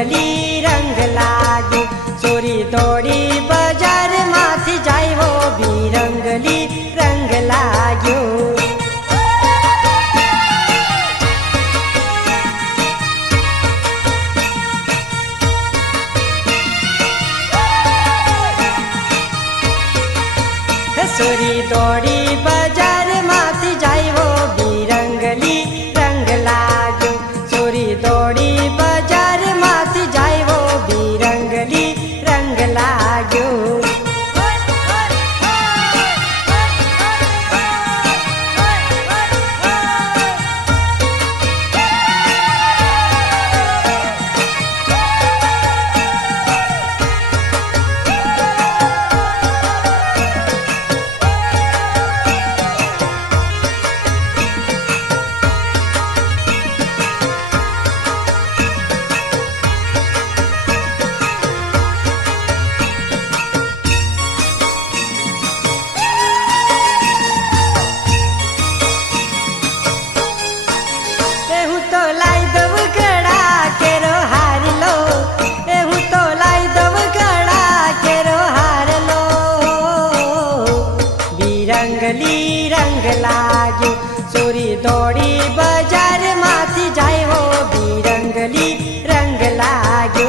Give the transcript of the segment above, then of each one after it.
बिरंगली रंग लाग्यो छोरी दौड़ी बजार माथि जाई हो बिरंगली रंग लाग्यो छोरी दौड़ी बजार माथि जाई हो बिरंगली रंग लाग्यो छोरी दौड़ी बजार माथि जाई हो बिरंगली रंग लाग्यो बिरंगली रंग लाग्यो छोरी दौड़ी बजार माथि जाई हो बिरंगली रंग लाग्यो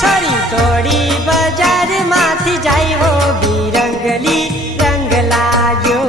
छोरी दौड़ी बजार माथि जाई हो बिरंगली रंग लाग्यो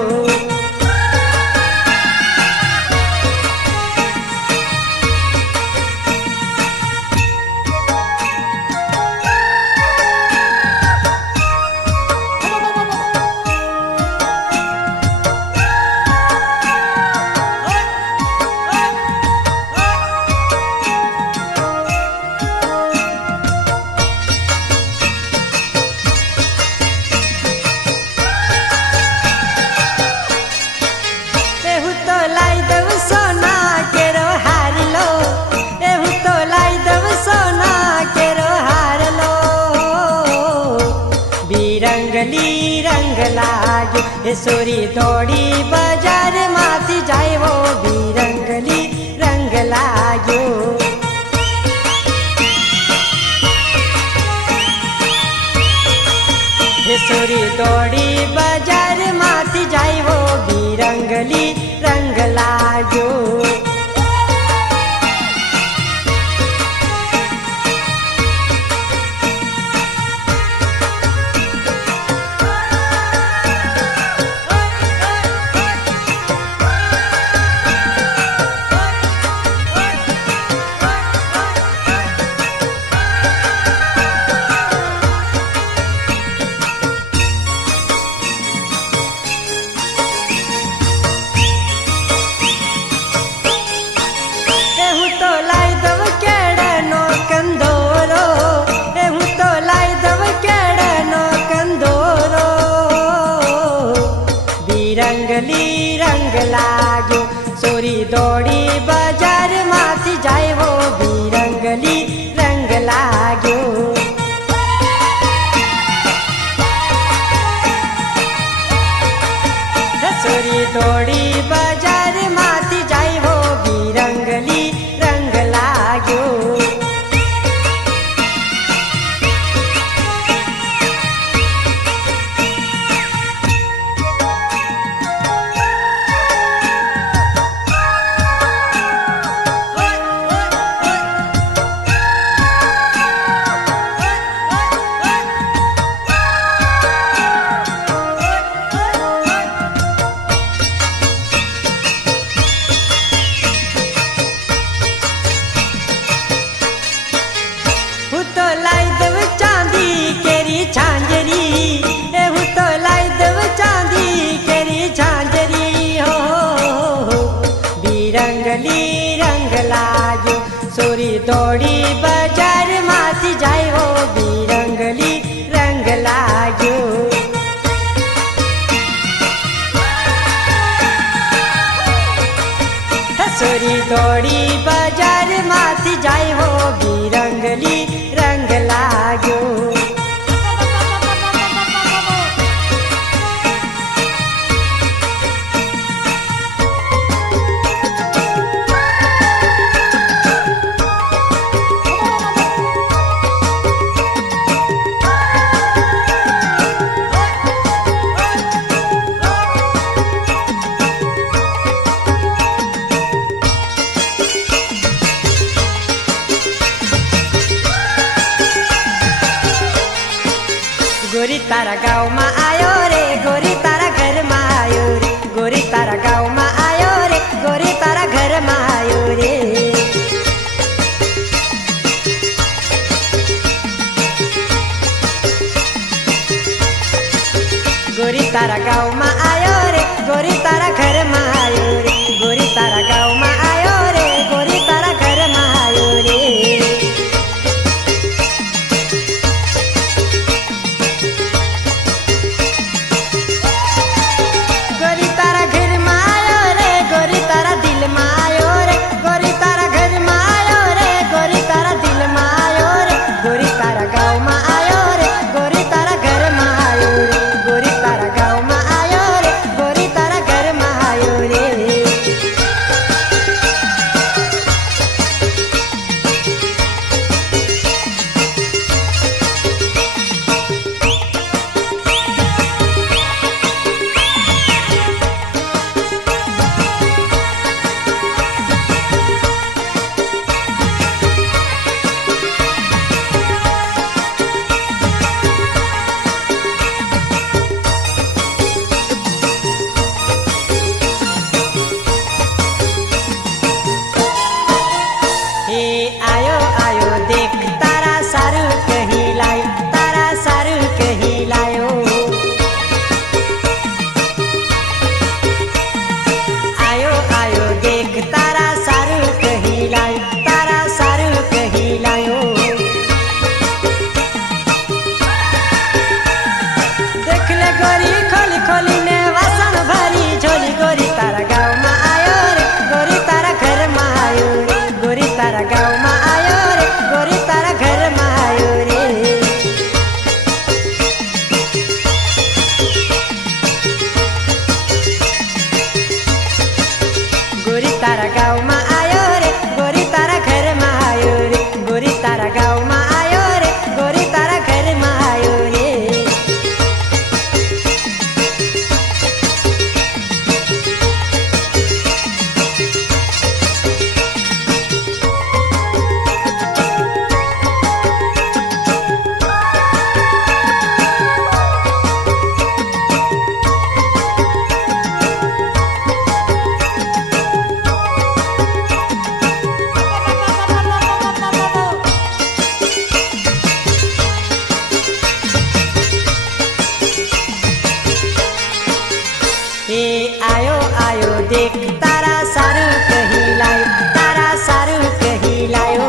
बिरंगली रंग लाग्यो छोरी दौड़ी बजार माथि जाई हो बिरंगली रंग लाग्यो छोरी दौड़ी बजार माथि जाई हो बिरंगली रंग लाग्यो बिरंगली रंग लाग्यो छोरी दौड़ी बजार माथि जाई हो बिरंगली रंग लाग्यो छोरी दौड़ी बजार माथि जाई हो बिरंगली रंग लाग्यो बिरंगली रंग लाग्यो छोरी दौड़ी बजार माथि जाई हो बिरंगली रंग लाग्यो छोरी दौड़ी बजार माथि जाई हो बिरंगली रंग लाग्यो गाउँमा आयो रे गोरी तारा घरमा आयो रे गोरी तारा गाउँमा आयो रे गोरी तारा घरमा आयो रे गोरी तारा गाउँमा आयो रे गोरी तारा घरमा आयो रे गोरी तारा गाउँमा आयो रे गोरी तारा घरमा आयो रे गोरी तारा घरमा आयो रे गोरी तारा दिलमा आयो रे गोरी तारा घरमा आयो रे गोरी तारा दिलमा आयो रे गोरी तारा गाउँमा आयो रे गोरी तारा घरमा आयो रे गोरी तारा गाउँमा आयो रे गोरी तारा घरमा आयो रे आयो आयो देख तारा सारू कहीं लायो तारा सारू कहीं लायो आयो आयो देख तारा सारू कहीं लायो तारा सारू कहीं लायो देख ले गोरी खोली खोली ने वासन भरी झोली गोरी तारा गाउँमा आयो रे गोरी तारा घरमा आयो रे गोरी तारा गाउँमा आयो रे गोरी तारा घरमा आयो रे गोरी तारा गाउँमा आयो रे गोरी तारा घरमा आयो रे गोरी तारा गाउँमा आयो रे गोरी तारा घरमा आयो रे आयो आयो देख तारा सारू कहीं लायो तारा सारू कहीं लायो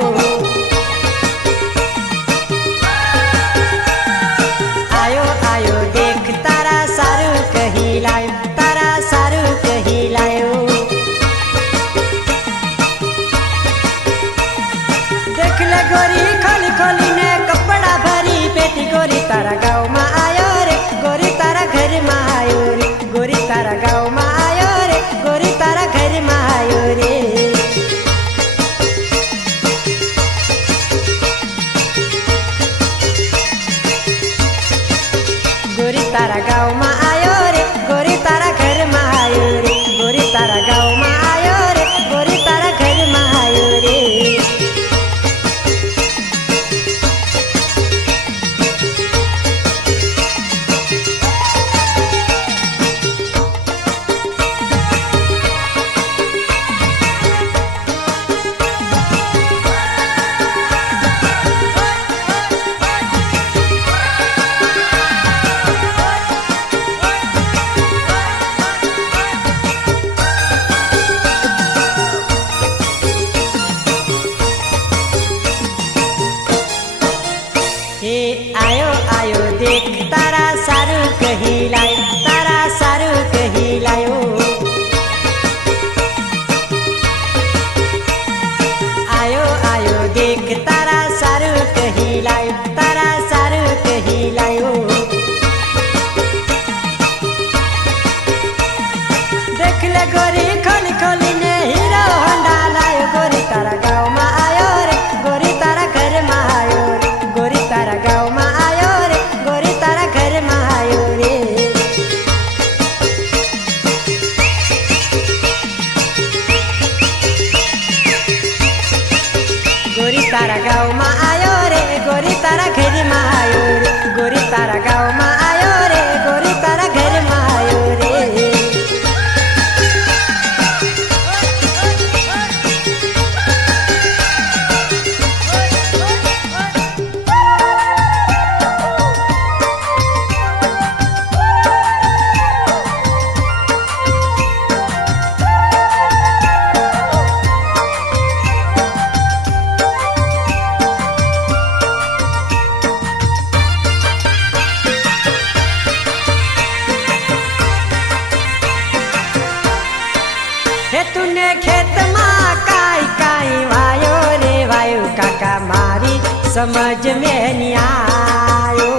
आयो आयो देख तारा सारू कहीं लायो तारा सारू कहीं लायो देख ले गोरी खोली खोली ने कपड़ा भरी बेटी गोरी तारा गाउँमा आयो रे गोरी तारा घरमा आयो रे गोरी तारा गाउँमा आयो रे गोरी तारा घरमा आयो रे गोरी तारा गाउँमा आयो रे गोरी तारा घरमा आयो रे गोरी तारा गाउँमा आयो रे गोरी तारा घरमा आयो रे आयो आयो देख तारा सारू कहीं लायो तारा सारू कहीं लायो आयो आयो देख तारा सारू कहीं लायो तारा सारू कहीं लायो देख ले गोरी खोली खोली ने हीरो होंडा लायो गोरी तारा गाउँमा आयो रे गोरी तारा घरमा आयो रे गोरी तारा गाउँमा आयो रे गोरी तारा घरमा आयो रे गोरी तारा गाउँमा आयो रे गोरी तारा घरमा आयो रे गोरी तारा गाउँमा आयो हे तूने खेत माँ काई काई वायो रे वायो काका मारी समझ में नहीं आयो।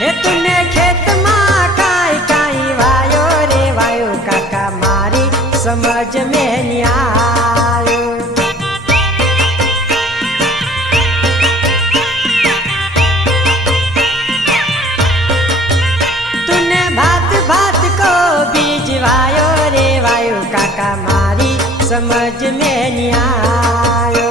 हे तूने खेत माँ काई काई वायो रे वायो काका मारी समझ में नहीं आयो। वायो रे वायो काका मारी समझ में नहीं आयो।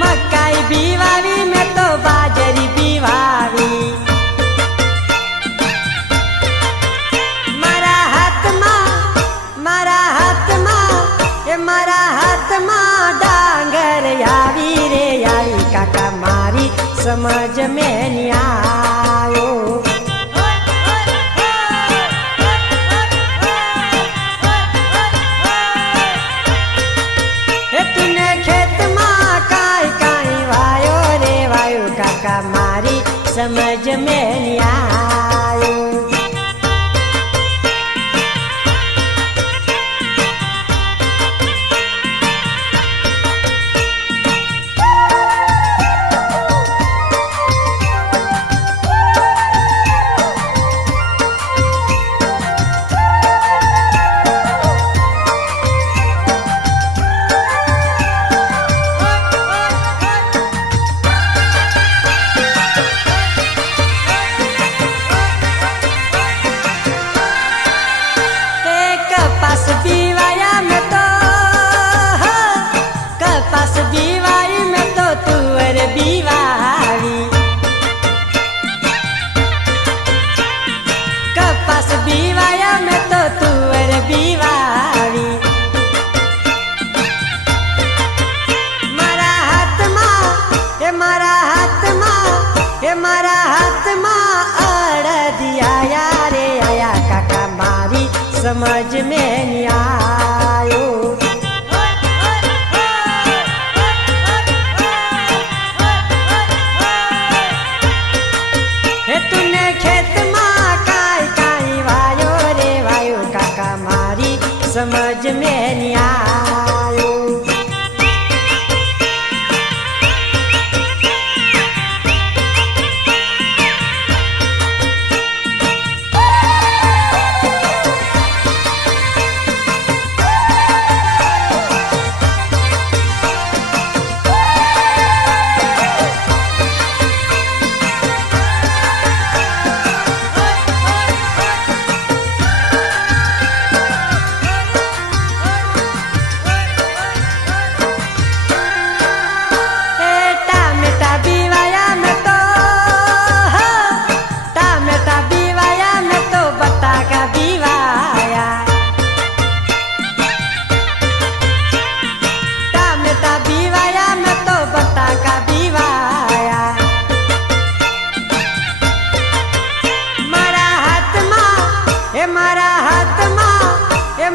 मकाई बीवावी में तो बाजरी बीवावी। मारा हाथ माँ डांगर यावी रे यावी काका मारी समझ में नहीं आयो। काका मारी समझ में नहीं आयो। बीवाई में तो तुअर बीवावी। कपास बीवाया में तो तुअर बीवावी। मारा हाथ माँ अड़ दिया यारे आया काका मारी समझ में नहीं आयो। तूने खेत माँ काई काई वायो रे वायो काका मारी समझ में नहीं आयो।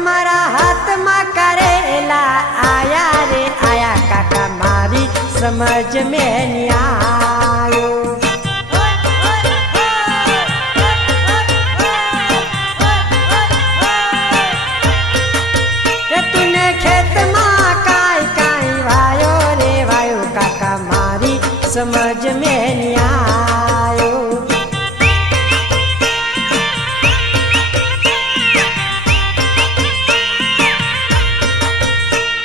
मारा हाथ माँ करेला आया रे आया काका मारी समझ में नहीं आयो। तूने खेत माँ काई काई वायो रे वायो काका मारी समझ में नहीं आयो।